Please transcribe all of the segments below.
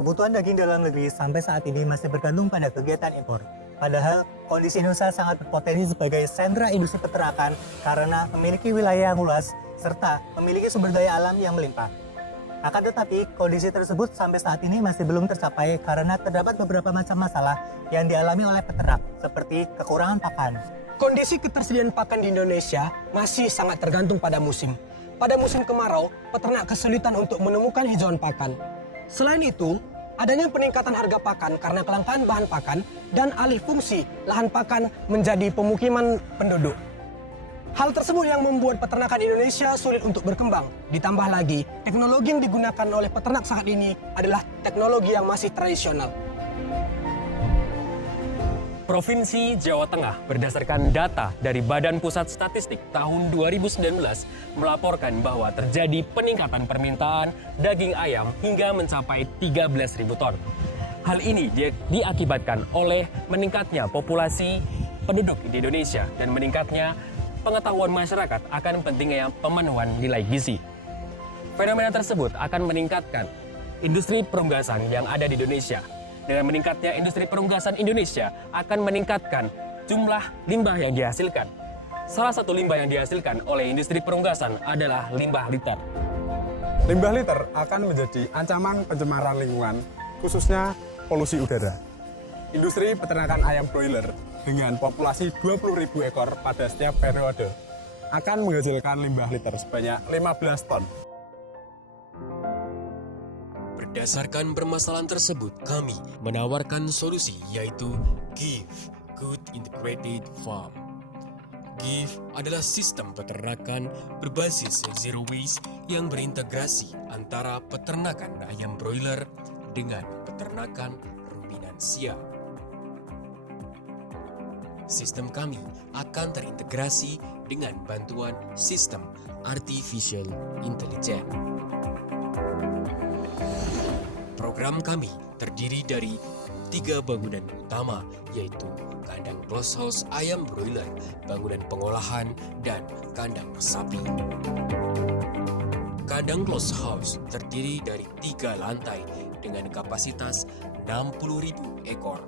Kebutuhan daging dalam negeri sampai saat ini masih bergantung pada kegiatan impor. Padahal kondisi Indonesia sangat berpotensi sebagai sentra industri peternakan karena memiliki wilayah yang luas serta memiliki sumber daya alam yang melimpah. Akan tetapi, kondisi tersebut sampai saat ini masih belum tercapai karena terdapat beberapa macam masalah yang dialami oleh peternak, seperti kekurangan pakan. Kondisi ketersediaan pakan di Indonesia masih sangat tergantung pada musim. Pada musim kemarau, peternak kesulitan untuk menemukan hijauan pakan. Selain itu, adanya peningkatan harga pakan karena kelangkaan bahan pakan dan alih fungsi lahan pakan menjadi pemukiman penduduk. Hal tersebut yang membuat peternakan Indonesia sulit untuk berkembang. Ditambah lagi, teknologi yang digunakan oleh peternak saat ini adalah teknologi yang masih tradisional. Provinsi Jawa Tengah berdasarkan data dari Badan Pusat Statistik tahun 2019 melaporkan bahwa terjadi peningkatan permintaan daging ayam hingga mencapai 13.000 ton. Hal ini diakibatkan oleh meningkatnya populasi penduduk di Indonesia dan meningkatnya pengetahuan masyarakat akan pentingnya pemenuhan nilai gizi. Fenomena tersebut akan meningkatkan industri perunggasan yang ada di Indonesia. Dengan meningkatnya industri perunggasan Indonesia akan meningkatkan jumlah limbah yang dihasilkan. Salah satu limbah yang dihasilkan oleh industri perunggasan adalah limbah litter. Limbah litter akan menjadi ancaman pencemaran lingkungan, khususnya polusi udara. Industri peternakan ayam broiler dengan populasi 20.000 ekor pada setiap periode akan menghasilkan limbah litter sebanyak 15 ton. Berdasarkan permasalahan tersebut, kami menawarkan solusi yaitu GIVE, Good Integrated Farm. GIVE adalah sistem peternakan berbasis zero waste yang berintegrasi antara peternakan ayam broiler dengan peternakan ruminansia. Sistem kami akan terintegrasi dengan bantuan sistem Artificial Intelligence. Program kami terdiri dari 3 bangunan utama, yaitu kandang close house ayam broiler, bangunan pengolahan, dan kandang sapi. Kandang close house terdiri dari 3 lantai dengan kapasitas 60.000 ekor.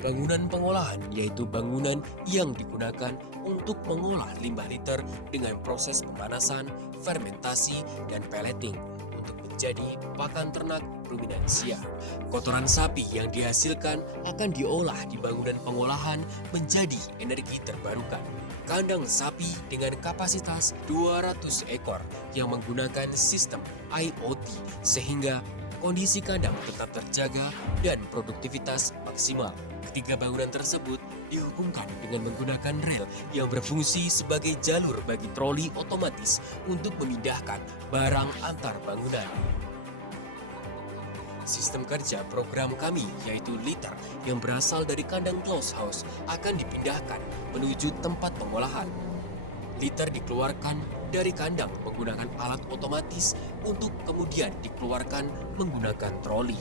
Bangunan pengolahan yaitu bangunan yang digunakan untuk mengolah limbah litter dengan proses pemanasan, fermentasi, dan pelleting untuk menjadi pakan ternak ruminansia. Kotoran sapi yang dihasilkan akan diolah di bangunan pengolahan menjadi energi terbarukan. Kandang sapi dengan kapasitas 200 ekor yang menggunakan sistem IoT sehingga kondisi kandang tetap terjaga dan produktivitas maksimal. Ketiga bangunan tersebut dihubungkan dengan menggunakan rel yang berfungsi sebagai jalur bagi troli otomatis untuk memindahkan barang antar bangunan. Sistem kerja program kami yaitu litter yang berasal dari kandang close house akan dipindahkan menuju tempat pengolahan. Litter dikeluarkan dari kandang menggunakan alat otomatis untuk kemudian dikeluarkan menggunakan troli.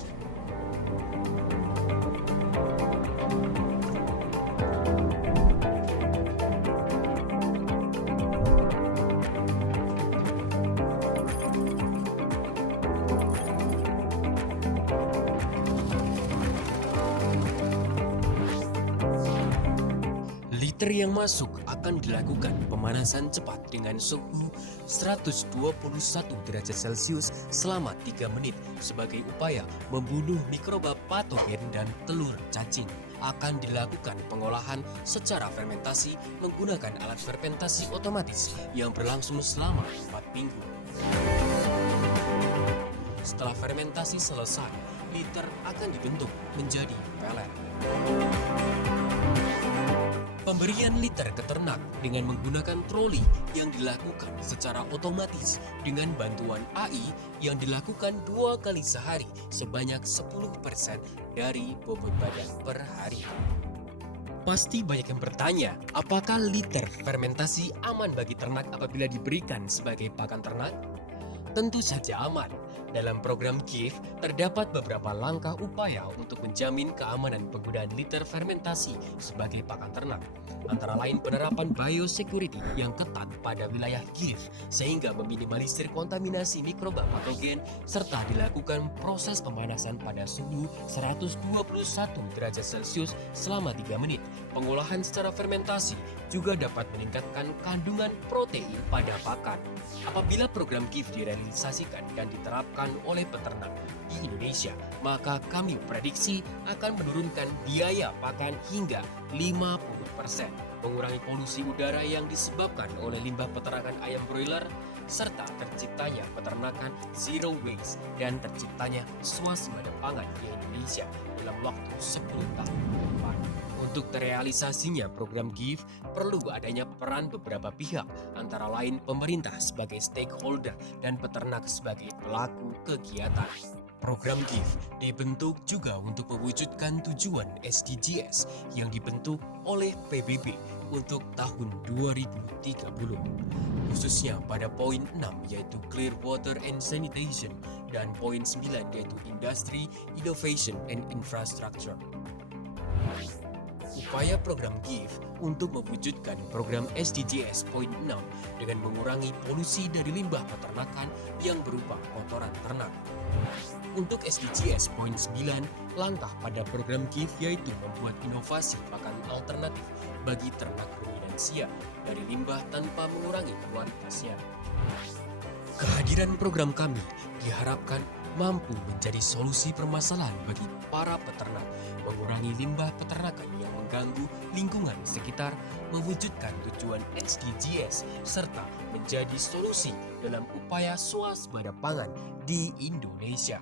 Liter yang masuk akan dilakukan pemanasan cepat dengan suhu 121 derajat Celcius selama 3 menit sebagai upaya membunuh mikroba patogen dan telur cacing. Akan dilakukan pengolahan secara fermentasi menggunakan alat fermentasi otomatis yang berlangsung selama 4 minggu. Setelah fermentasi selesai, liter akan dibentuk menjadi pelet. Pemberian liter ke ternak dengan menggunakan troli yang dilakukan secara otomatis dengan bantuan AI yang dilakukan 2 kali sehari sebanyak 10% dari bobot badan per hari. Pasti banyak yang bertanya, apakah liter fermentasi aman bagi ternak apabila diberikan sebagai pakan ternak? Tentu saja aman. Dalam program GIFT, terdapat beberapa langkah upaya untuk menjamin keamanan penggunaan liter fermentasi sebagai pakan ternak. Antara lain penerapan biosecurity yang ketat pada wilayah GIFT sehingga meminimalisir kontaminasi mikroba patogen serta dilakukan proses pemanasan pada suhu 121 derajat Celcius selama 3 menit. Pengolahan secara fermentasi juga dapat meningkatkan kandungan protein pada pakan. Apabila program GIFT direalisasikan dan diterapkan oleh peternak di Indonesia, maka kami prediksi akan menurunkan biaya pakan hingga 50%, mengurangi polusi udara yang disebabkan oleh limbah peternakan ayam broiler, serta terciptanya peternakan zero waste dan terciptanya swasembada pangan di Indonesia dalam waktu 10 tahun ke depan. Untuk terrealisasinya program GIFT perlu adanya peran beberapa pihak, antara lain pemerintah sebagai stakeholder dan peternak sebagai pelaku kegiatan. Program GIFT dibentuk juga untuk mewujudkan tujuan SDGs yang dibentuk oleh PBB untuk tahun 2030, khususnya pada poin 6 yaitu Clear Water and Sanitation dan poin 9 yaitu Industry, Innovation and Infrastructure. Upaya program GIFT untuk mewujudkan program SDGs poin 6 dengan mengurangi polusi dari limbah peternakan yang berupa kotoran ternak. Untuk SDGs poin 9, langkah pada program GIFT yaitu membuat inovasi pakan alternatif bagi ternak ruminansia dari limbah tanpa mengurangi kualitasnya. Kehadiran program kami diharapkan mampu menjadi solusi permasalahan bagi para peternak, mengurangi limbah peternakan yang mengganggu lingkungan sekitar, mewujudkan tujuan SDGs, serta menjadi solusi dalam upaya swasembada pangan di Indonesia.